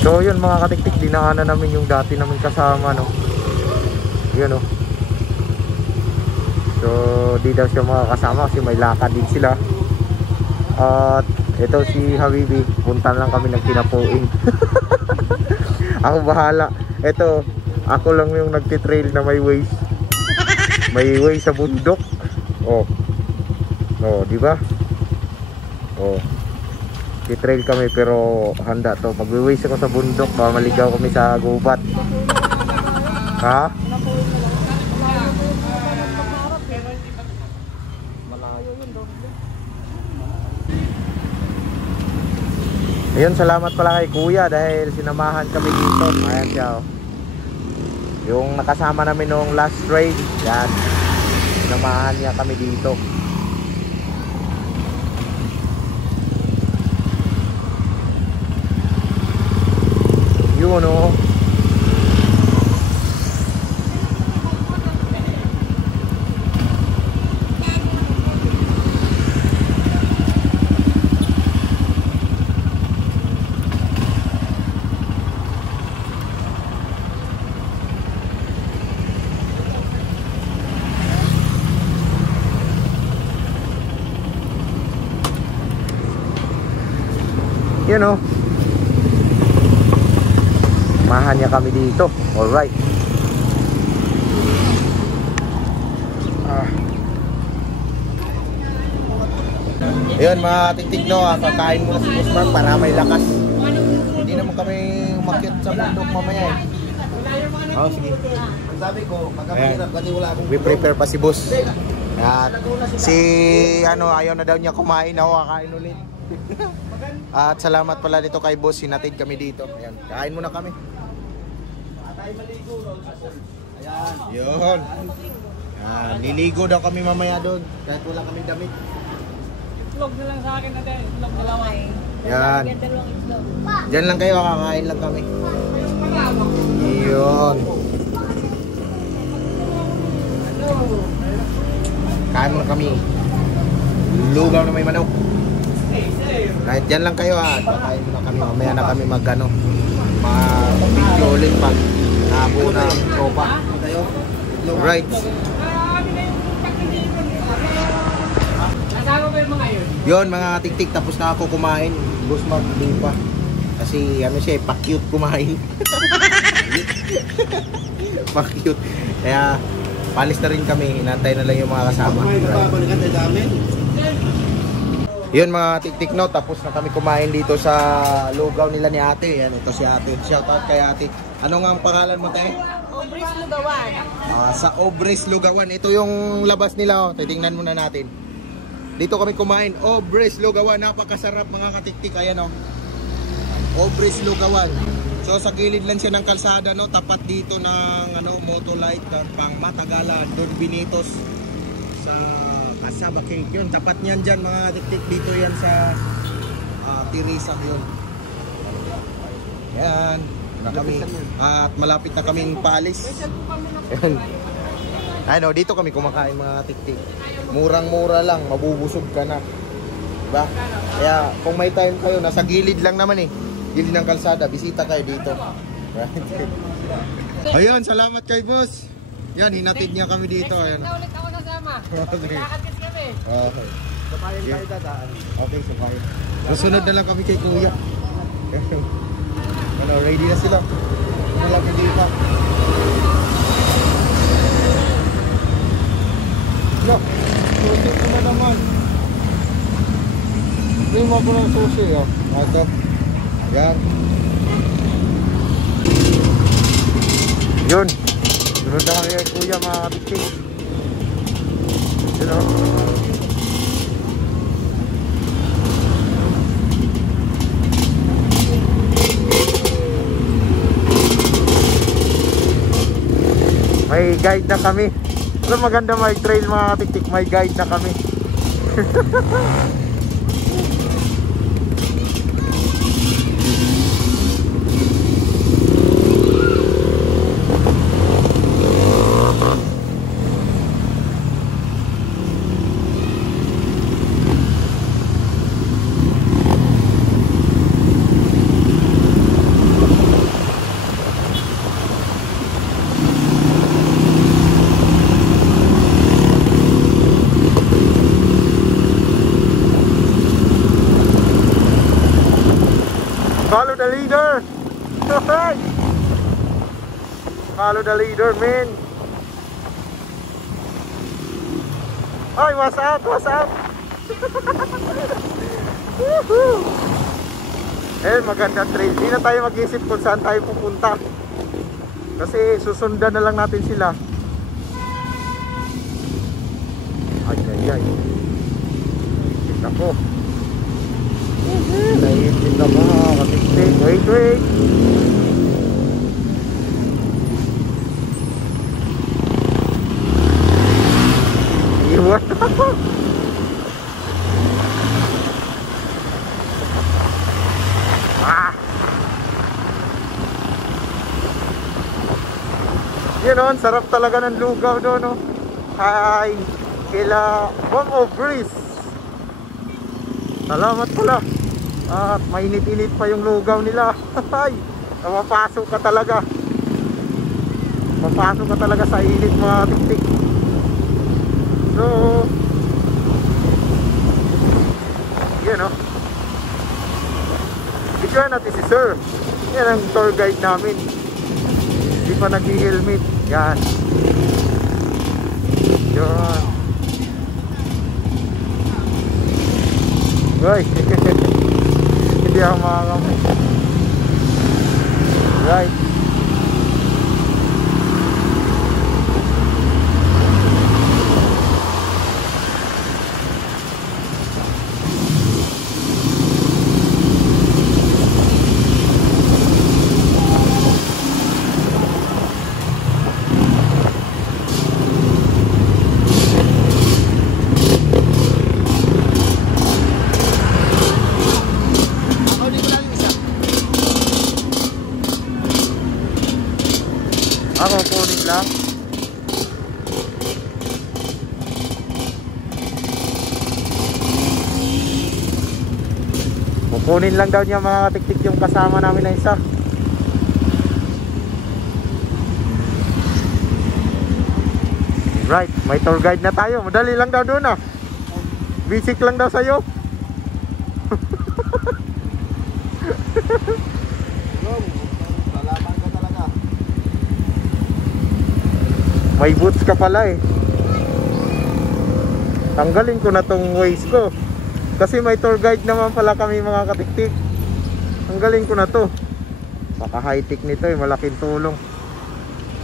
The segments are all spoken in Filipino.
So yun mga katiktik, dinaanan namin yung dati namin kasama, no. Yun, no. So di daw siya makakasama kasi may lakad din sila. At ito si Habibi, puntan lang kami ng Kinapuin. Ako bahala. Ito, ako lang yung nagtitrail na may ways. May way sa bundok. Oh. Oh, di ba? Oh. Titrail kami pero handa to. Magwi-ways ako sa bundok, baka maligaw kami sa gubat. Ha? Ayun, salamat pala kay Kuya dahil sinamahan kami dito. Ayan siya, oh. Yung nakasama namin nung last raid, yan. Sinamahan niya kami dito. Yun, oh. Yun, oh. Mahan niya kami dito. Alright. Ayun mga tiktik, no. Kakain muna si Boss Mark para may lakas. Hindi naman kami umakyat sa bundok mamaya, eh. Oh, sige. Sabi ko, pagkakahirap kasi wala akong... We prepare pa si Boss. At si ano, ayaw na daw niya kumain. Ako kakain ulit. At salamat pala dito kay Boss, sinatid kami dito. Ayan, kain muna kami. Ayan. Yun. Niligo daw kami mamaya doon kahit wala kami damit. Vlog na lang sa akin natin, vlog na lang. Yan. Diyan lang kayo, kakain lang kami. Yun. Kain muna kami. Lugaw na may manok. Kahit dyan lang kayo, ha. Kakain muna kami. Mamaya na kami mag-ano, mag-video ulit pag nabo na tropa. Right. Yun mga tiktik, tapos na ako kumain. Boss Mark din pa. Kasi ano siya, pa-cute kumain. Pa-cute. Kaya palis na rin kami. Hinantay na lang yung mga kasama. Yun mga tiktik, no, tapos na kami kumain dito sa lugaw nila ni ate. Yan, ito si ate. Shout out kay ate. Ano nga ang pangalan mo, te? Obres Lugawan. Sa Obres Lugawan. Ito yung labas nila, oh. Titingnan muna natin. Dito kami kumain. Obres Lugawan. Napakasarap mga katiktik. Ayan, oh. Obres Lugawan. So sa gilid lang siya ng kalsada, no, tapat dito ng ano, Motolite, pang Matagalan, Don Binitos sa Kasaba Cake. Yun, tapat niyan dyan mga tiktik. Dito yan sa Tirisak yun. Yan na kami. At malapit na kaming paalis. Yan. Ano, dito kami kumakain mga tiktik. Murang-mura lang, mabubusog ka na. Diba? Kaya kung may time kayo, nasa gilid lang naman, eh. Gilid ng kalsada, bisita kayo dito. Right? Ayun, salamat kay boss. Yan, hinatid niya kami dito. Ayan. Ulit ako nasama. Okay. Nakakit kami. Okay. Sabayan tayo dadaan. Okay, sabayan. Susunod na lang kami kay kuya. Ano, ready na sila. Ano lang hindi pa. No, susi ko na naman. Bring mo ako ng susi, oh. Ito. Yan. Yun. Sunod na kami kay kuya mga kabiktik. Yun, oh. May guide na kami. So maganda may trail mga katiktik, may guide na kami. leader. Follow the leader, man. Ay, what's up? What's up? Woohoo! Eh, maganda trail. Di na tayo mag-isip kung saan tayo pupunta. Kasi susundan na lang natin sila. Ay, ay, ay. Kita ko. Naiintin na mga katiktik. Wait, wait. Iwan ako. Yun o, sarap talaga ng lugaw doon, no? Hi, kila Bongo Breeze. Salamat pala. At mainit-init pa yung lugaw nila. Ay, mapasok ka talaga. Mapasok ka talaga sa init, mga tiktik. So, yun o. Bigyan natin si Sir. Yan ang tour guide namin. Hindi pa nag-helmet. Yan. Yan. Right. Hindi ako makakamay. Right. Ako kunin lang. Kukunin lang daw niya mga tiktik yung kasama namin na isa. Right, may tour guide na tayo. Madali lang daw doon ah. Basic lang daw sa'yo. May boots ka pala eh. Tanggalin ko na tong waist ko. Kasi may tour guide naman pala kami mga katiktik. Tanggalin ko na to. Baka high tech nito eh. Malaking tulong.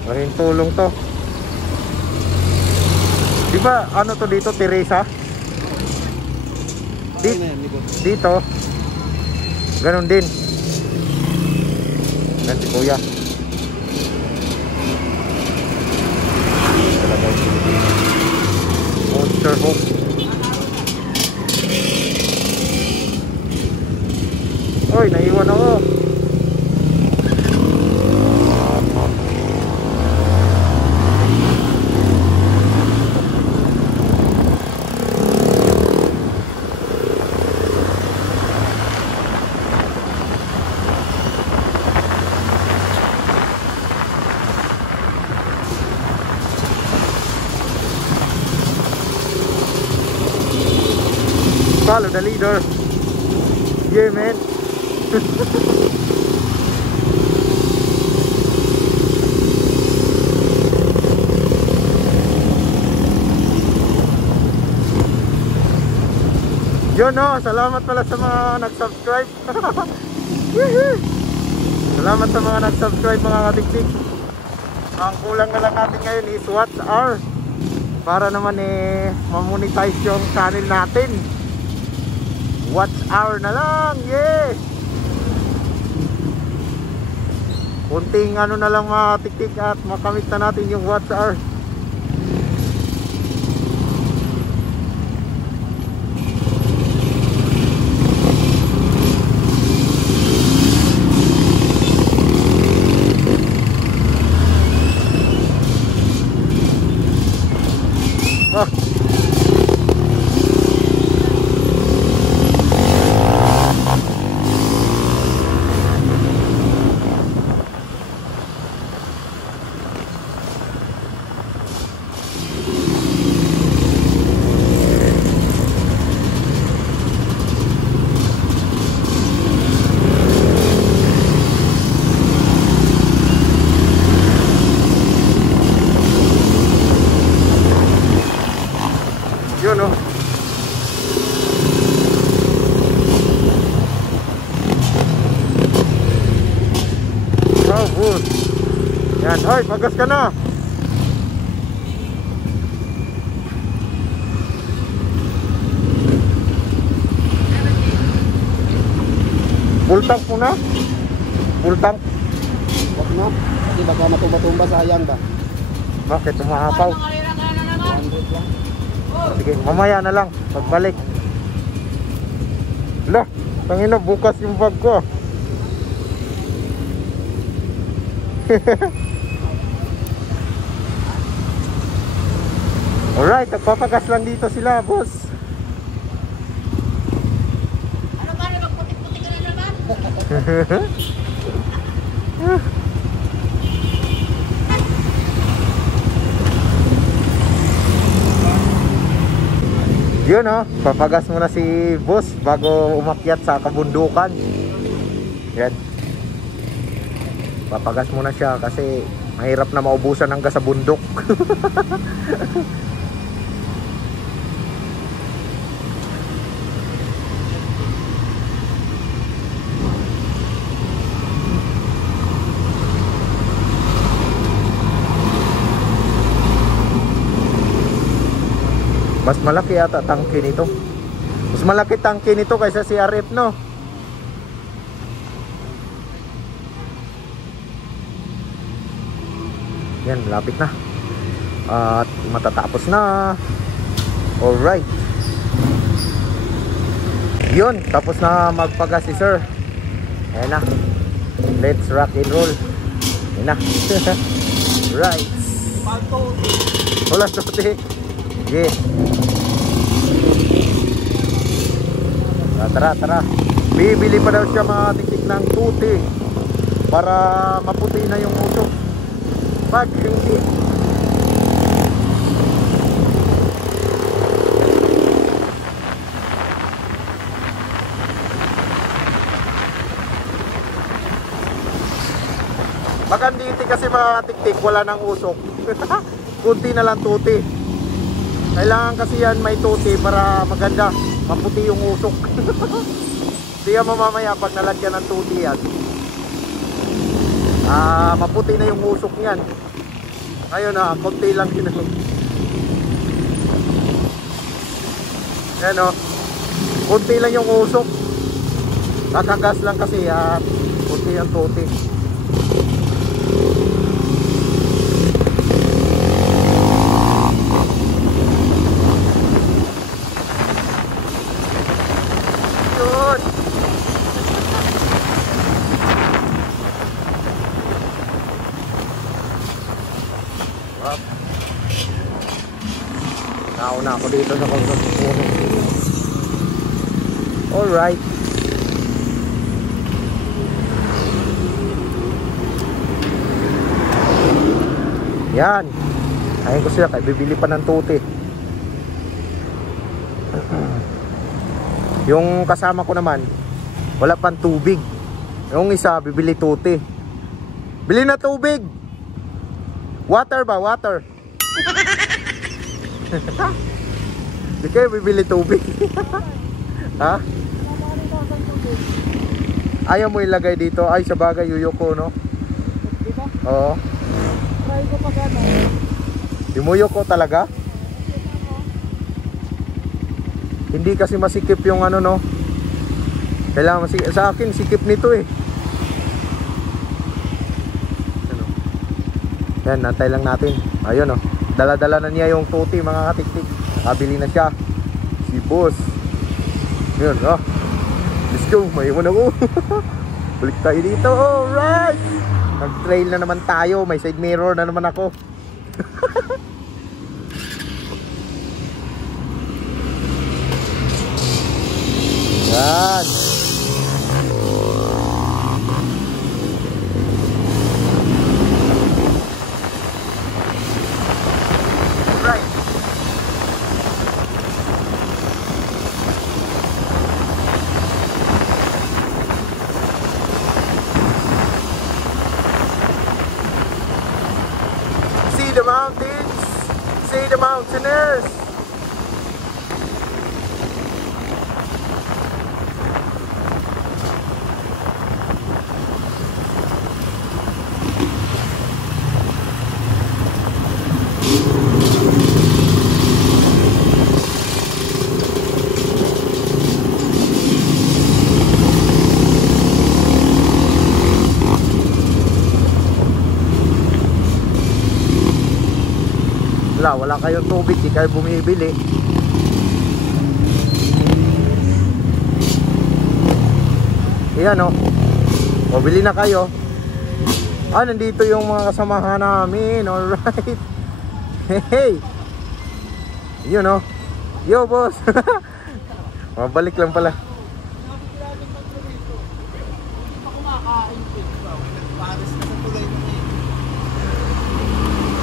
Malaking tulong to. Diba ano to dito? Teresa? Dito. Ganon din. Yan si Kuya. Monster Hope. Oy, naiwan ako. Follow the leader. Yeah, man. Yun no, salamat pala sa mga nag-subscribe. Salamat sa mga nag-subscribe mga katiktik. Ang kulang na lang natin ngayon is watch hour. Para naman mamonetize yung channel natin. Watch hour na lang, yeah. Kunting ano na lang mga tiktik at makamit na natin yung watch hour. go, boss. Yan, hoy, pagas ka na. Full tank mo na? Full tank? Wag na. Kasi baka matumba-tumba, sayang ba? Bakit tumahapaw? 100 lang. Sige, mamaya na lang, pagbalik. Lah, tangina, bukas yung bag ko. Alright, nagpapagas lang dito sila, boss. Ano ba? Magputik-putik ka na naman? Yun oh, papagas muna si boss bago umakyat sa kabundukan. Yan. Papagas muna siya kasi mahirap na maubusan ng gas sa bundok. Mas malaki ata tangke nito. Mas malaki tangke nito kaysa si RF, no? Yan, malapit na. At matatapos na. Alright. Yun, tapos na magpagas si sir. Ayan na. Let's rock and roll. Ayan na. Right. Wala sote. Okay. Tara, tara. Bibili pa daw siya mga tiktik ng tuti para maputi na yung usok. Pag hindi, Makanditi kasi mga tiktik, wala nang usok. Kunti na lang tuti. Kailangan kasi yan may tuti para maganda, maputi yung usok. Hindi yan mamamaya pag nalagyan ng tuti yan. Maputi na yung usok niyan. Ngayon konti lang yun. Yan konti lang yung usok. Kakagas lang kasi konti ang tuti. Nauna ako dito sa konsumo. Alright. Yan. Ayun ko sila, bibili pa ng tuti. Yung kasama ko naman, wala pang tubig. Yung isa, bibili tuti. Bili na tubig. Water ba? Water. Di kayo bibili tubig. Ha? Ayaw mo ilagay dito. Ay, sa bagay, yuyoko, no? Dito? Oo. Try ko pag ano. Yumuyoko talaga? Hindi kasi masikip yung ano, no? Kailangan masikip. Sa akin, sikip nito eh. Yan, nantay lang natin. Ayun, oh. Dala-dala na niya yung tuti, mga katiktik. Nakabili na siya. Si boss. Yun, oh. Let's go, maiwan ako. Balik tayo dito. Alright. Nag-trail na naman tayo. May side mirror na naman ako. Yan. Right. See the mountains, see the mountaineers. wala kayong tubig, di kayo bumibili. Ayan o. O, bili na kayo. Nandito yung mga kasamahan namin. Alright. Hey. Yun o. Yo, boss. Mabalik lang pala.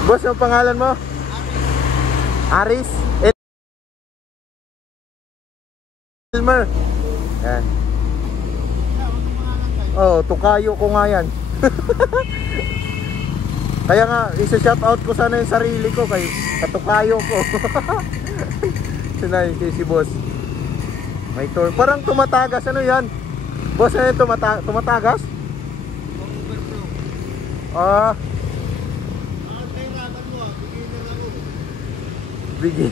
Boss, ang pangalan mo? Aris? Elmer. Yan. Oh, tukayo ko nga yan. Kaya nga, isa-shoutout ko sana yung sarili ko kay katukayo ko. Sinay, si boss. May tour. Parang tumatagas. Ano yan? Boss, ano yung tumatagas? Bigyan.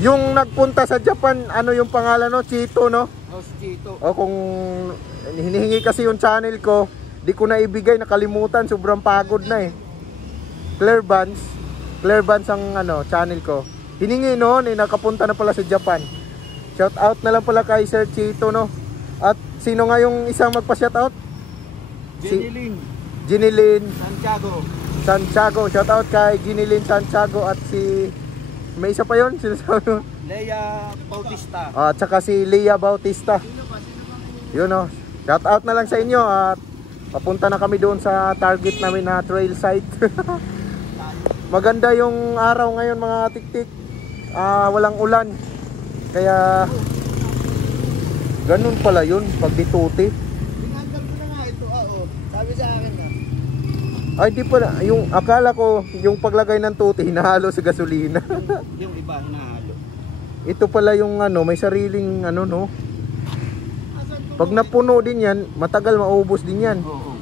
Yung nagpunta sa Japan, ano yung pangalan no? Chito, no? Oh, Chito. O kung hinihingi kasi yung channel ko, di ko na ibigay, nakalimutan, sobrang pagod na eh. Claire Vance ang ano, channel ko. Hiningi noon, nakapunta na pala sa Japan. Shout out na lang pala kay Sir Chito, no? At sino nga yung isang magpa-shout out? Ginilin Santiago. Shout out kay Ginilin Santiago at si may isa pa yun, Leia Bautista. At saka si Leia Bautista. Yun o. Shout out na lang sa inyo at papunta na kami doon sa target namin na trail site. Maganda yung araw ngayon mga tiktik. Walang ulan. Kaya ganun pala yun pag dituti. Tinanggap ko na nga ito. Sabi sa akin na. Ay di pala, yung akala ko yung paglagay ng tuti hinahalo sa gasolina. Yung iba hinahalo. Ito pala yung ano, may sariling ano no. Pag napuno din yan, matagal maubos din yan. Oo.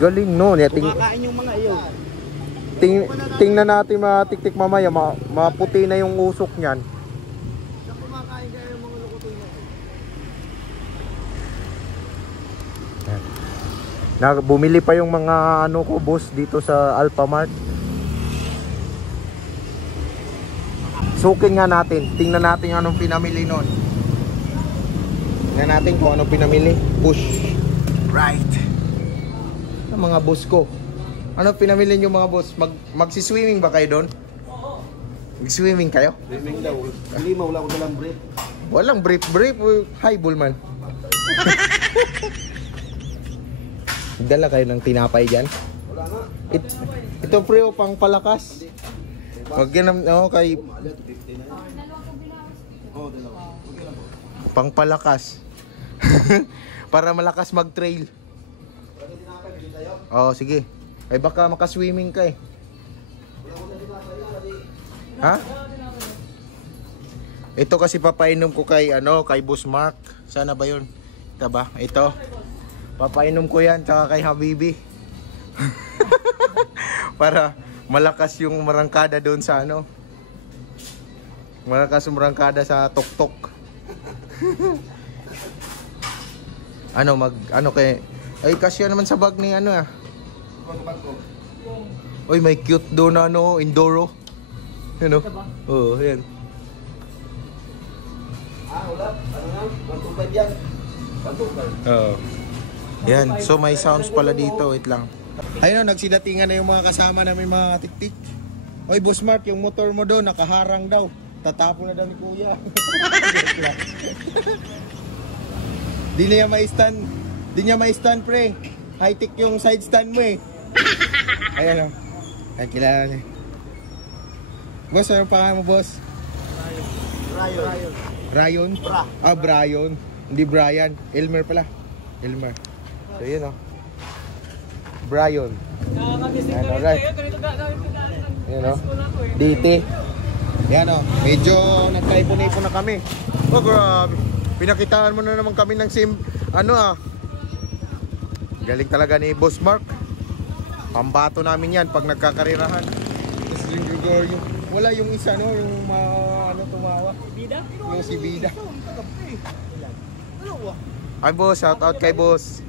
Galing no. Kumakain yung mga iyo. Tingnan natin mga tiktik mamaya, maputi na yung usok niyan. Kumakain kaya yung mga lukutoy na. Bumili pa yung mga ano ko boss dito sa Alphamart. Sukin nga natin. Tingnan natin anong pinamili nun. Tingnan natin kung anong pinamili. Push. Right. Ang mga boss ko. Ano pinamili nyo mga boss? Magsiswimming ba kayo doon? Mag-swimming kayo? Swimming daw. Hindi mo, wala ko dalang brief. Walang brief. Hi Bullman. Dala kayo ng tinapay dyan. Wala nga. Ito pre o pang palakas. Wag yan kay Oo, dalawa. pang palakas. Para malakas mag-trail. Oh, sige. Ay baka makaswimming ka eh. Ha? Ito kasi papainom ko kay kay Boss Mark. Sana ba 'yun? Ito ba? Ito. Papainom ko 'yan tsaka kay Habibi. Para malakas yung marangkada doon sa malakas yung marangkada sa tuktok. Ay kasya naman sa bag ni Oy, may cute doon na Indoro. Oo, yan. Wala. Ano nga? 125 yan. 125. Oo. Yan, so may sounds pala dito, wait lang. Ayun, nagsidatingan na yung mga kasama namin mga tiktik. Oy, Boss Mark, yung motor mo doon nakaharang daw. Tatapo na daw ni Kuya. Di niya ma-stand, pre. High-tech yung side stand mo eh. Ayan o. Ayan, kilala niya. Boss, ano pangalan mo, boss? Ryan? Brian. Hindi Brian. Elmer pala. Elmer. So, yun o. Brian. Ayan, alright. Ayan o. DT. Ayan o. Medyo nagkaipon-ipon na kami. Oh, grabe. Pinakitaan mo na naman kami ng galing talaga ni Boss Mark. Pambato namin yan pag nagkakarirahan. Tapos yung Gregorio. Wala yung isa tumawa. Bida? Yung si Bida. Ay boss, shout out kay boss.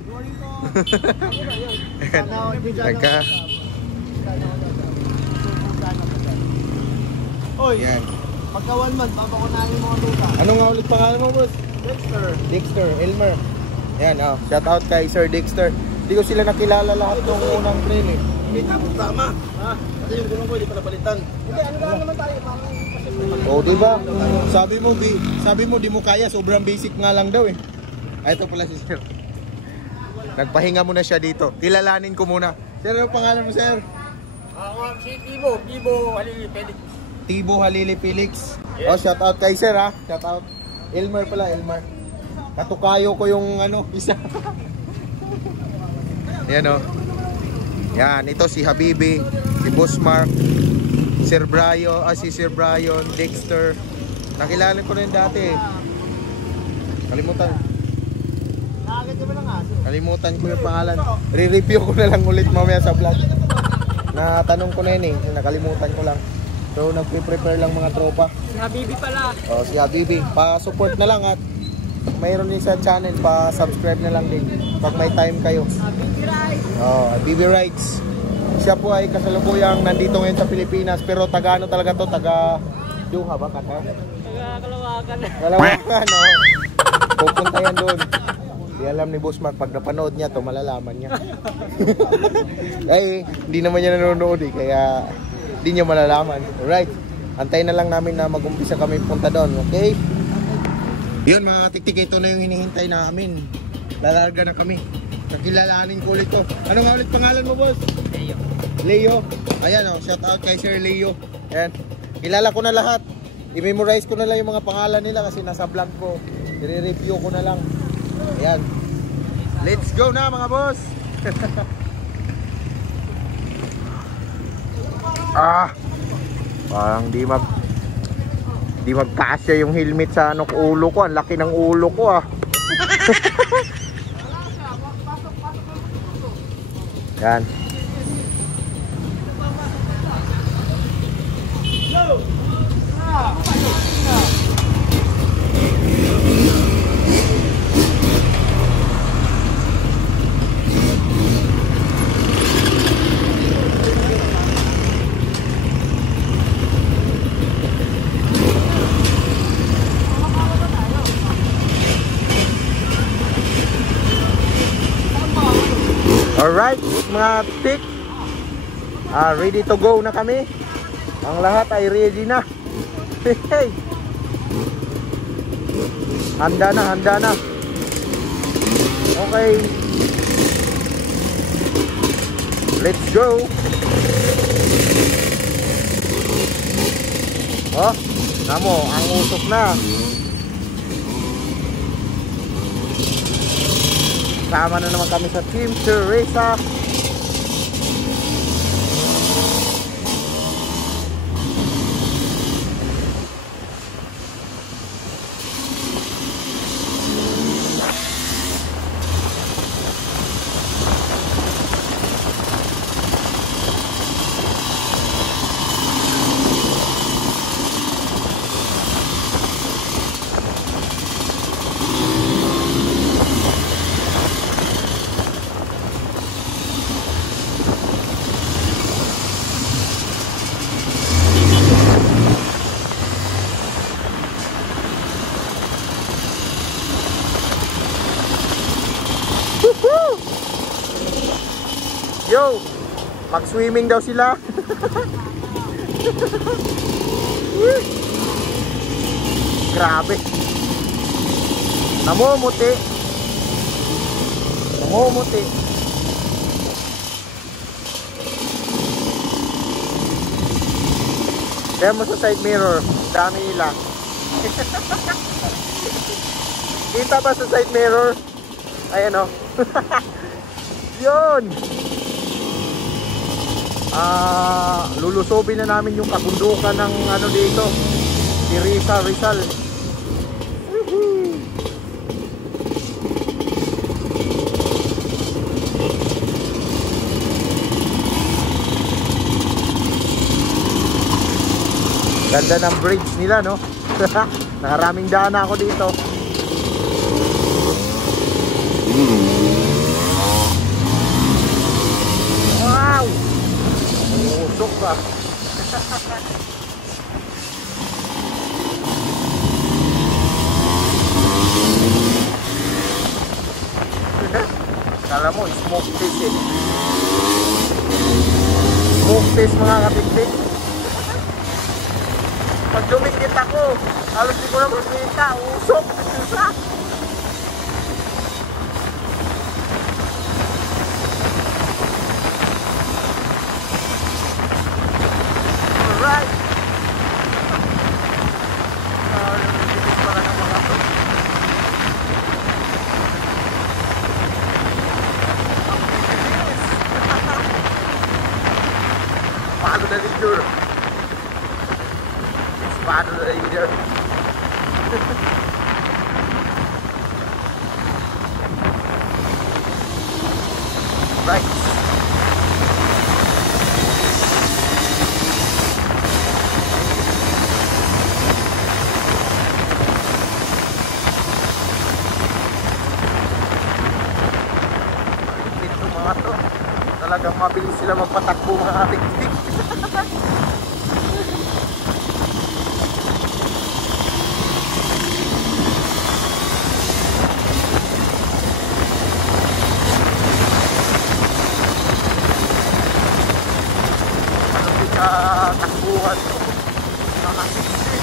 Nagka. Oy, Yan. pagka 1 month, papakunahin yung mga tuta. Ano nga ulit pangalan mo boss? Dexter, Elmer. Yan, oh. Shout out kay Sir Dexter. Hindi ko sila nakilala lahat nung unang trail eh. Hindi, tapos tama. Ha? Kasi yung gulong ko, hindi pa napalitan. Hindi, ano lang naman tayo? Oh, di ba? Sabi mo di mo kaya, sobrang basic nga lang daw eh. Ay, ito pala si Sir. Nagpahinga muna siya dito. Kilalanin ko muna. Sir, ano pangalan mo, Sir? Ako si Tibo Halili Felix. Tibo Halili Felix. Yes. Oh, shout out kay Sir ha. Shout out. Elmer pala, Elmer. Katukayo ko yung ano, isa. Yan oh. Yan, ito si Habibi, si Boss Mark, Sir Brian, Dexter. Nakilala ko rin dati eh. Kalimutan ko yung pangalan. Re-review ko na lang ulit mamaya sa vlog. Natanong ko na yun eh, nakalimutan ko lang. So nagpe-prepare lang mga tropa. Si Habibi pala. Oh, si Habibi, pa-support na lang at mayroon din sa channel, pa-subscribe na lang din pag may time kayo. Habibi Rides. Oh, Habibi Rides. Siya po ay kasalukuyang nandito ngayon sa Pilipinas, pero taga ano talaga to, taga Duha ba kata? Taga-Kalawakan. Kalawakan, no. Pupunta yan doon. Di alam ni Boss Mark, pag napanood niya to, malalaman niya. Ay, hindi naman niya nanonood eh, kaya hindi niya malalaman. Alright, antayin na lang namin na mag-umpisa kami punta doon, okay? Yun mga tiktik, ito na yung hinihintay namin. Lalarga na kami. Nakilalanin ko ulit to. Ano nga ulit pangalan mo, boss? Leo. Ayan oh, shout out kay Sir Leo. Ayan. Kilala ko na lahat. I-memorize ko na lang yung mga pangalan nila kasi nasa vlog ko. I-review ko na lang. Ayan. Let's go na mga boss. Parang di magkasya yung helmet sa ano ulo ko. Ang laki ng ulo ko ah. Yan. Alright, mga tik, ready to go na kami. Ang lahat ay ready na. Hey. Handa na. Okay. Let's go. Oh, namo, ang usok na. Sama na naman kami sa Team Teresa. Yo, mag-swimming daw sila. Grabe. Namumuti. Kaya mo sa side mirror, dami nila. Kita ba sa side mirror? Ayan o. Yun. Lulusobin na namin yung kabundukan ng ano dito, Teresa Rizal. Ganda ng bridge nila, no? Nakaraming daan ako dito. Wow! Usok ba? Kala mo, smoke taste eh. Smoke taste mga katiktik. Pag dumikit ako, halos di ko na makita, usok. Alright. Nagigit pala ng mga to. Paano na din yun? Paano na din yun? Right. Ito mga to. Talagang mabilis sila magpatakbo mga katiktik. Takbuhan to nakasiksi.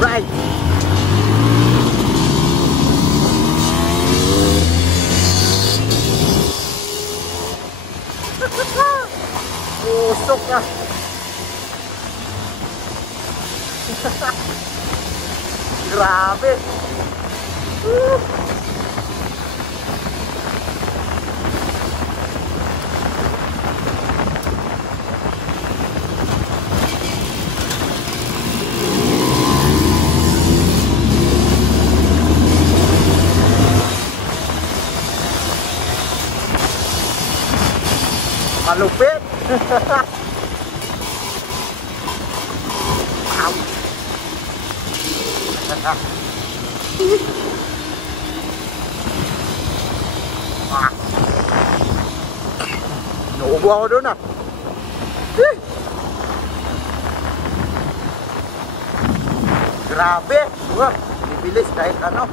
Right. Usok na. Grabe. Malupit. Ow. Ah. Naubo ako doon ah. Grabe. Wah, hindi bilis kahit ano.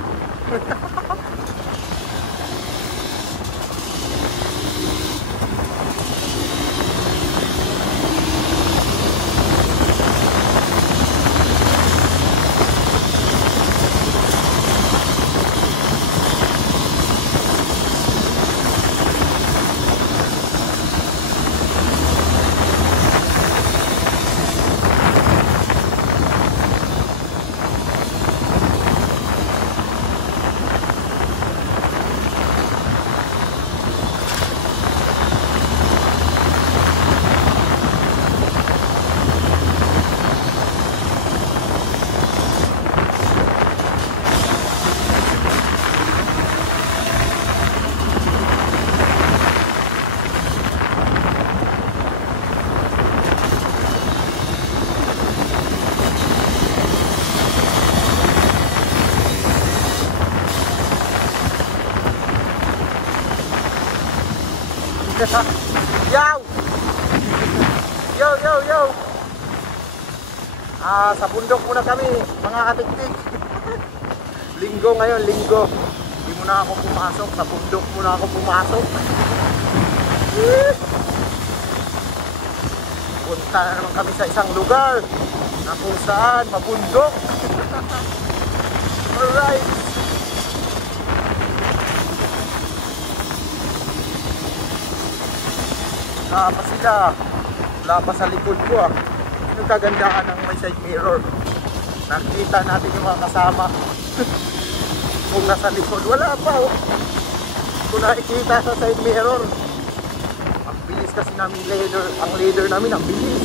Yo! Yo! Sa bundok muna kami, mga katiktik. Linggo ngayon, linggo. Hindi muna ako pumasok, sa bundok muna ako pumasok. Punta na naman kami sa isang lugar na kung saan mabundok. Alright. Pa sila, wala pa sa likod ko ah. Yung kagandahan ng may side mirror, nakita natin yung mga kasama. Kung nasa likod, wala pa oh. Kung nakikita sa side mirror, ang bilis kasi namin leader, ang leader namin ang bilis.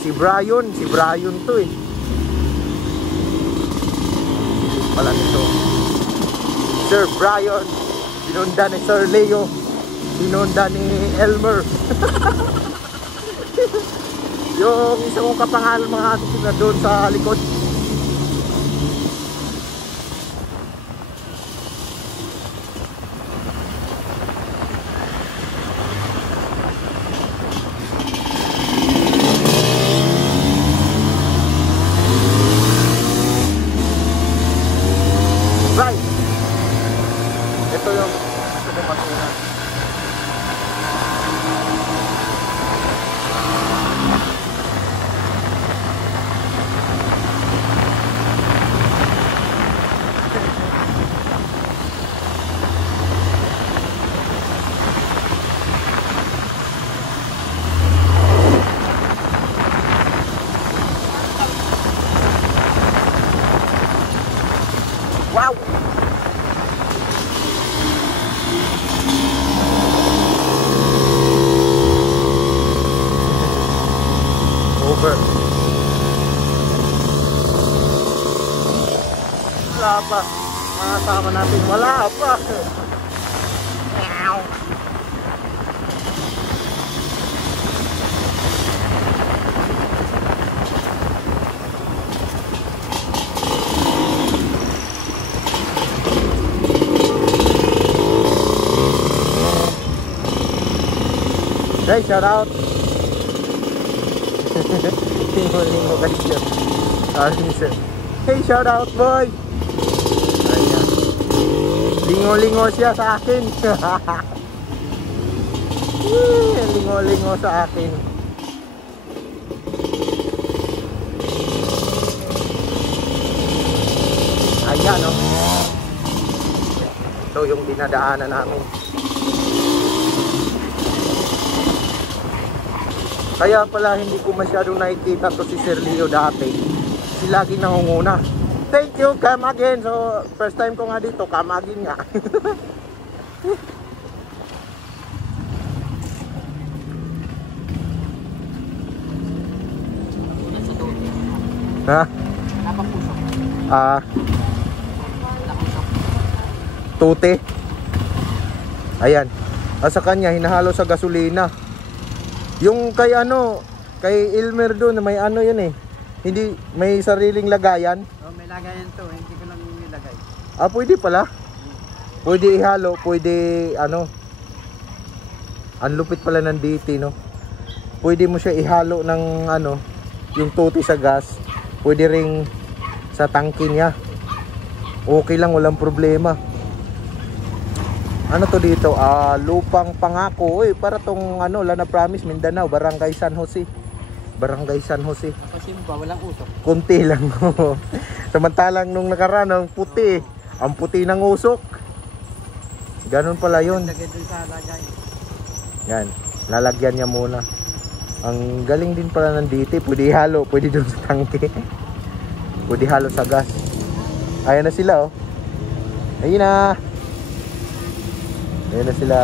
Si Brian to eh. Bilis pala nito. Sir Brian, binunda ni Sir Leo, binunda ni Elmer. Yung isa kong kapangalan mga ating na doon sa likod. Right. Ito yung matunan. Wow! Over. Wala pa. Mga tama natin, wala pa. Meow. Hey, shout out. Lingo guys yun. Hey, shout out boy. Ayan. Lingo siya sa akin. Lingo sa akin. Ayan o. Ito yung dinadaanan namin. Kaya pala hindi ko masyadong nakikita to si Sir Leo dati. Si laging nangunguna. Thank you, come again. So, first time ko nga dito, come again nga. Ha? Tute. Ayan. Sa kanya, hinahalo sa gasolina. Yung kay kay Elmer doon, may yun eh. Hindi, may sariling lagayan. Oh, may lagayan to, hindi ko lang nilagay. Pwede pala. Pwede ihalo, pwede ang lupit pala ng DT, no. Pwede mo siya ihalo ng yung tuti sa gas. pwede ring sa tangke niya. Okay lang, walang problema. Ano to dito? Lupang Pangako. Uy, para tong ano, Lana Promise, Mindanao, Barangay San Jose. Barangay San Jose. Nakasimba, walang usok. Kunti lang. Samantalang nung nakaraan, ang puti. Ang puti ng usok. Ganun pala yun. Lagay dun sa lagay. Yan, lalagyan niya muna. Ang galing din pala ng DT. Pwede halo, pwede dun sa tangke. Pwede halo sa gas. Ayan na sila, oh. Ayun na. Ayan na sila.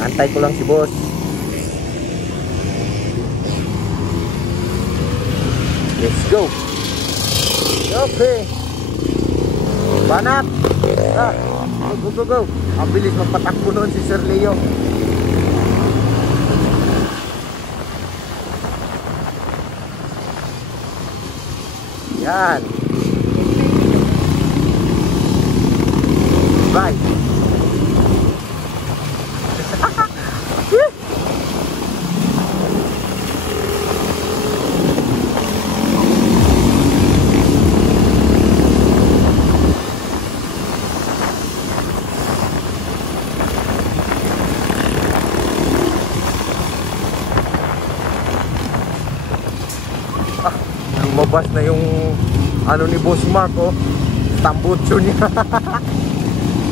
Antay ko lang si boss. Let's go. Okay. Banat. Go. Ang bilis magpatakbo noon si Sir Leo. Yan. Bye. Lumabas na yung ano ni Boss Mark, oh. Tambutso niya.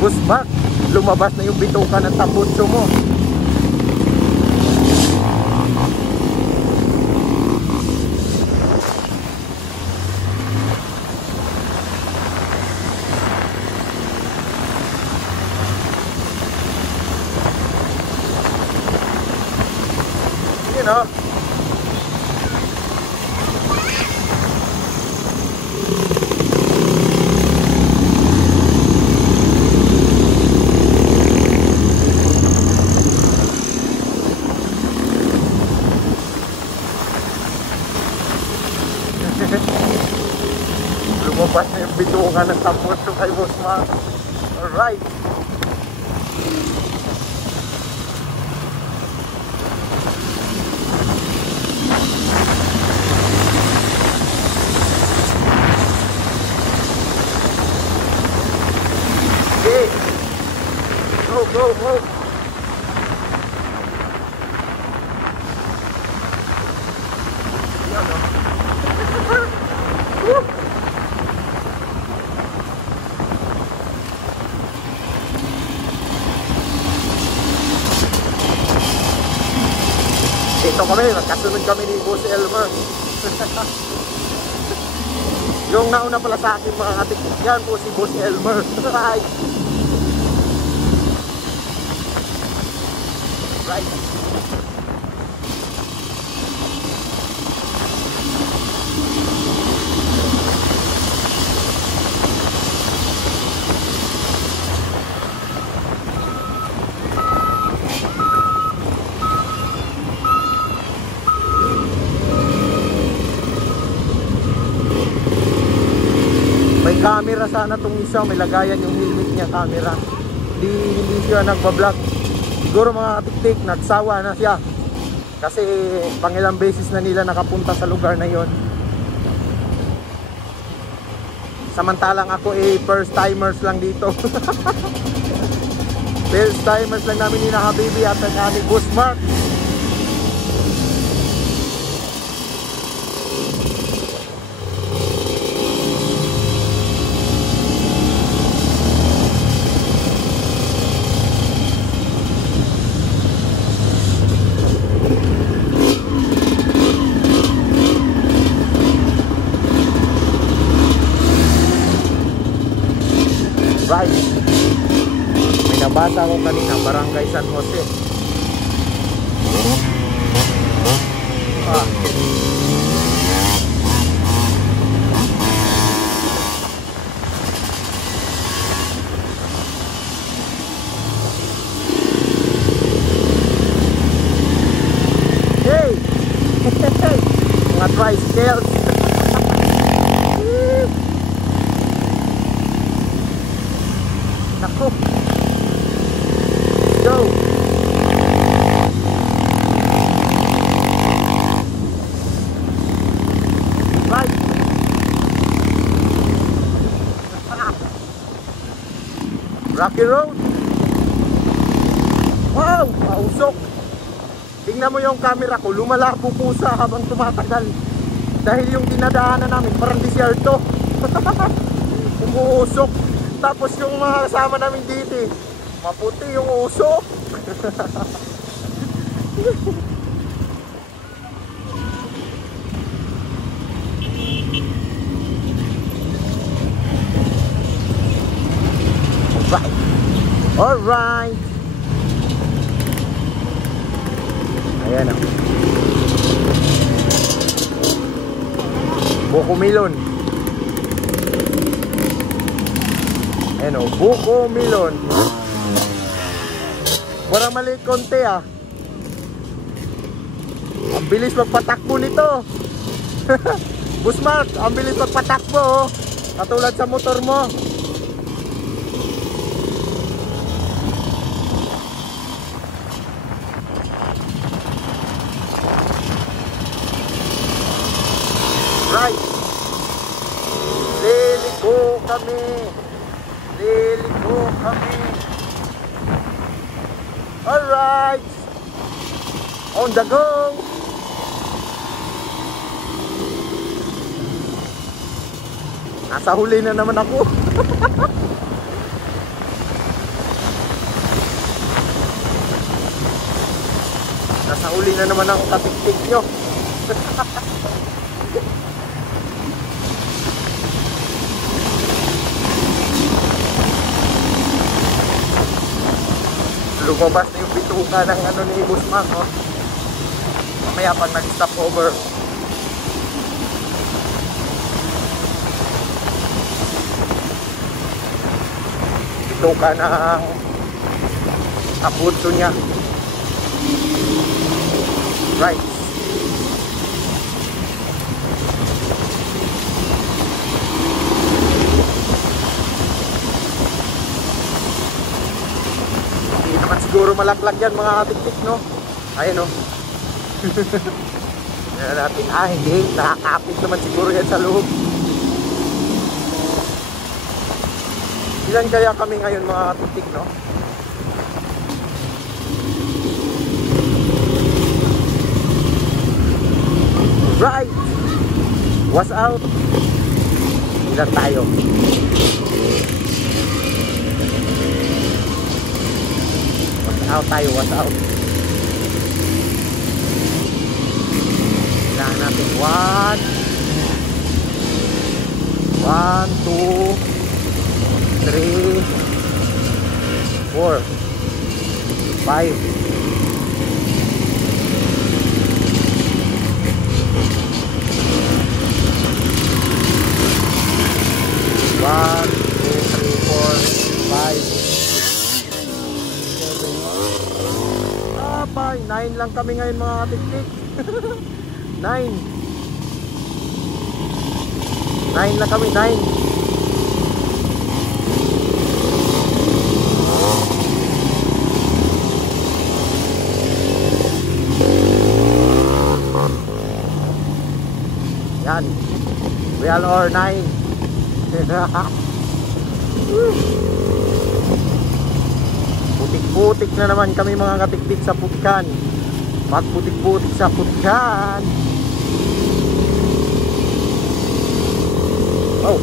Boss Mark, lumabas na yung bituka ng tambutso mo. You know. Lumabas na yung bituka ng tambutso kay Boss Mark. Alright. Okay. Go. Yan, oh. Woo! Dito kami, magkasunod kami ni Boss Elmer. Yung nauna pala sa akin mga katik, yan po si Boss Elmer. Right. May camera sana tong isa, may lagayan yung helmet niya, camera. Hindi siya nagba-vlog. Siguro mga katik-tik, nagsawa na siya. Kasi pangilang beses na nila nakapunta sa lugar na yon. Samantalang ako first timers lang dito. First timers lang namin ni na Habibi at ni Boss Mark. Right. May nabasa ako kanina, Barangay San Jose. Hey! Mga tricycles. Nako. Go. Rocky Road. Wow, mausok. Tingnan mo yung camera ko, lumalabo pusa habang tumatagal. Dahil yung dinadaanan namin parang disyerto. Umuusok. Tapos yung mga kasama namin dito, maputi yung usok. Alright. Ayan o. Buko melon. Ayan o, buko melon. Parang maliit konti ah. Ang bilis magpatakbo nito. Busmark, ang bilis magpatakbo oh. Katulad sa motor mo. Right. Liliko kami. Liliko kami. Alright. On the go. Nasa huli na naman ako. Nasa huli na naman ako, katiktik nyo. Lumabas na yung bituka ng ano ni Busman, oh. Mamaya pag nag-stop over. Bituka ng kaputo niya. Right. Siguro malaklag yan mga katiktik, no? Ayun, no? Ayan natin. Hindi. Nakakapit naman siguro yan sa loob. Ilan kaya kami ngayon mga katiktik, no? Right! What's out? Ilan tayo? Out tayo, what's out? Kailangan natin 1, 2, 3, 4, 5. 9 lang kami ngayon mga katiktik. 9 lang kami, 9. Yan. Real or 9. Putik-putik na naman kami mga katiktik sa putikan. Magputik-putik sa putikan. Oh.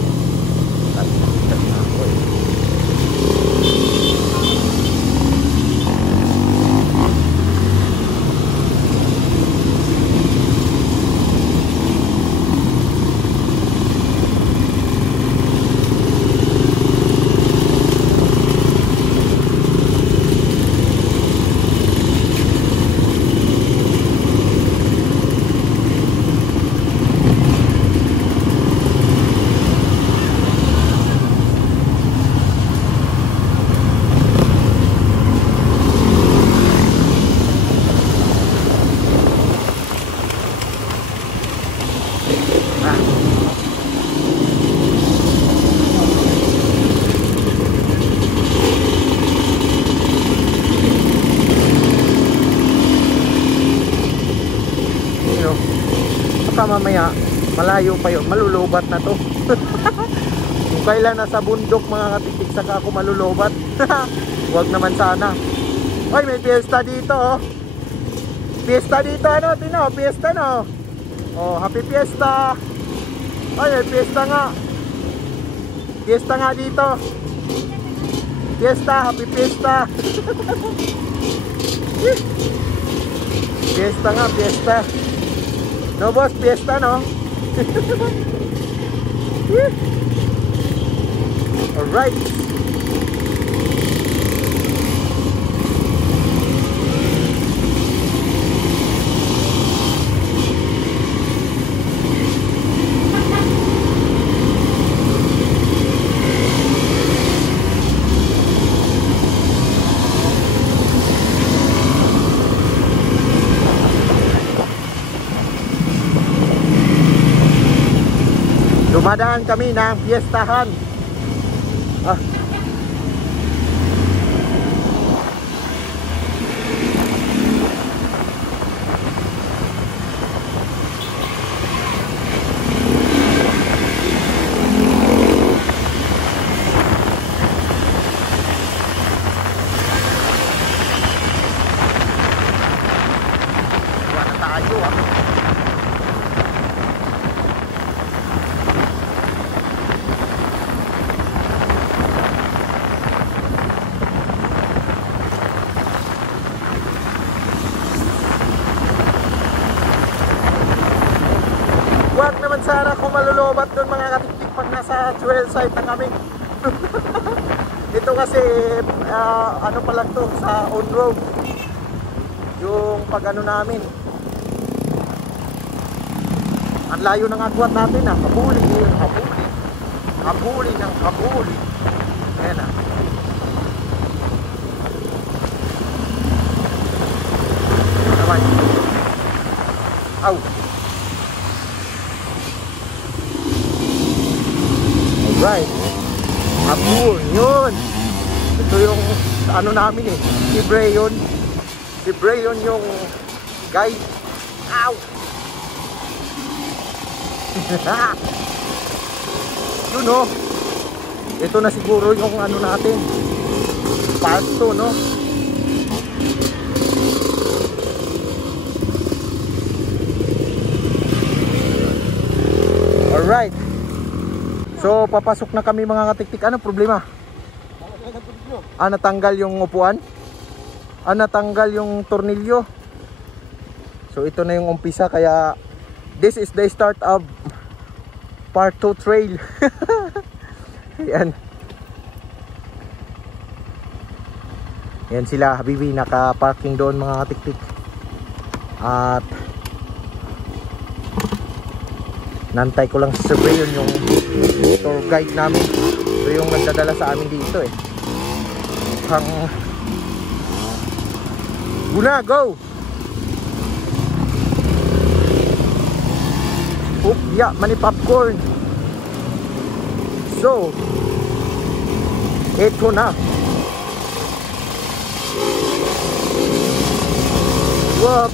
Mamaya malayo pa yun, malulubat na to. Kung kailan nasa bundok mga katiktik saka ako malulobat. Huwag naman sana. Oy, may fiesta dito oh. Fiesta dito ano, Tino, fiesta no. Oh, happy fiesta. Oy, may fiesta nga. Fiesta nga dito. Fiesta, happy fiesta. Fiesta nga, fiesta. No boss, fiesta no. Alright. Dumadaan kami ng fiestahan. Ah. Wala tayo ah. Huwag naman sana kung malulobat doon mga katiktik pag nasa fuel site na kami. Ito kasi ano pa lang to sa on road. Yung pag ano namin. Ang layo ng agwat natin ah. Habuli. Habuli ng habuli. Ayan ah. Naman. Aw. Right. Abur, yun. Ito yung ano namin eh. Si Brayon. Si Brayon yung guide. Ow! Yun oh. Ito na siguro yung ano natin. Part 2 no. Alright. So papasok na kami mga katiktik. Ano problema? Natanggal yung upuan? Natanggal yung tornilyo? So ito na yung umpisa. Kaya this is the start of part 2 trail. Yan. Yan sila Habibi. Naka-parking doon mga katiktik. At nantay ko lang si Sir Brayon, yung tour guide namin. Ito yung nagdadala sa amin dito eh. Guna, go! Oop, yeah, mani popcorn. So, ito na. Whoop!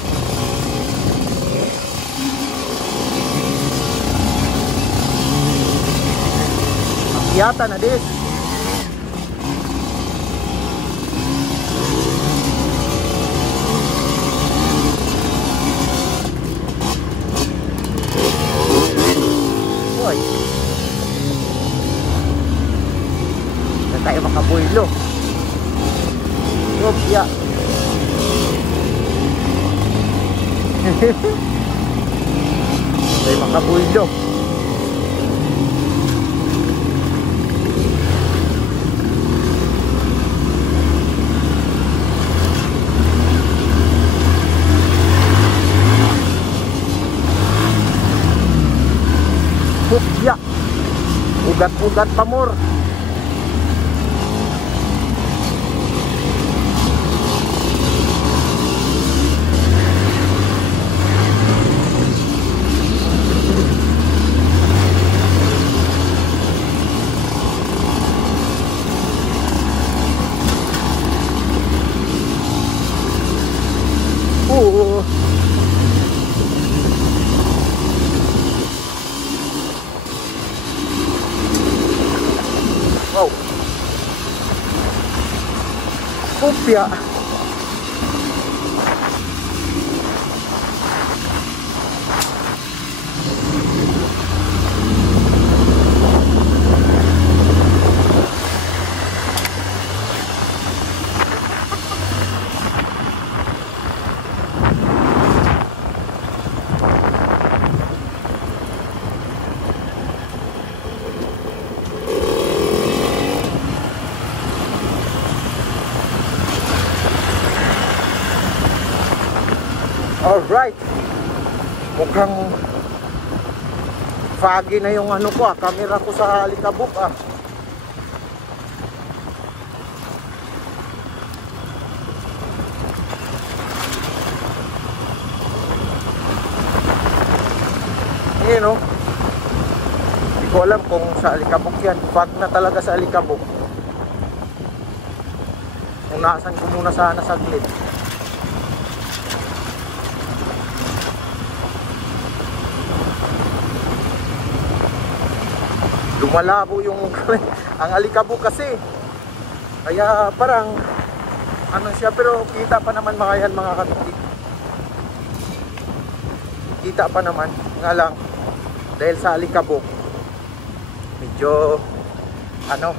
Yata na this. Hoy. Na tayo makabuilo. Yup, ya. Tayo makabuilo. Ya, ugat-ugat pamor. tilapia. Alright, mukhang foggy na yung ano ko camera ko sa Alikabok Ayan o. Hindi ko alam kung sa Alikabok yan. Fog na talaga sa Alikabok. Unasan ko muna sana saglit. Lumalabo yung ang Alikabok kasi. Kaya parang ano siya, pero kita pa naman mga yan mga kapitid. Kita pa naman. Nga lang dahil sa Alikabok medyo ano.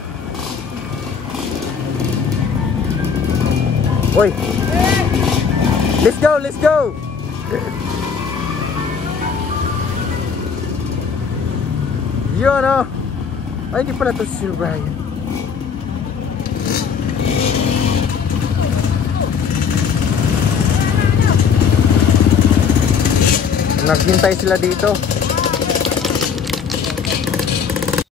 Oy. Let's go, let's go. Yun oh. Ay, hindi pala ito si Sir Brian. Naghintay sila dito.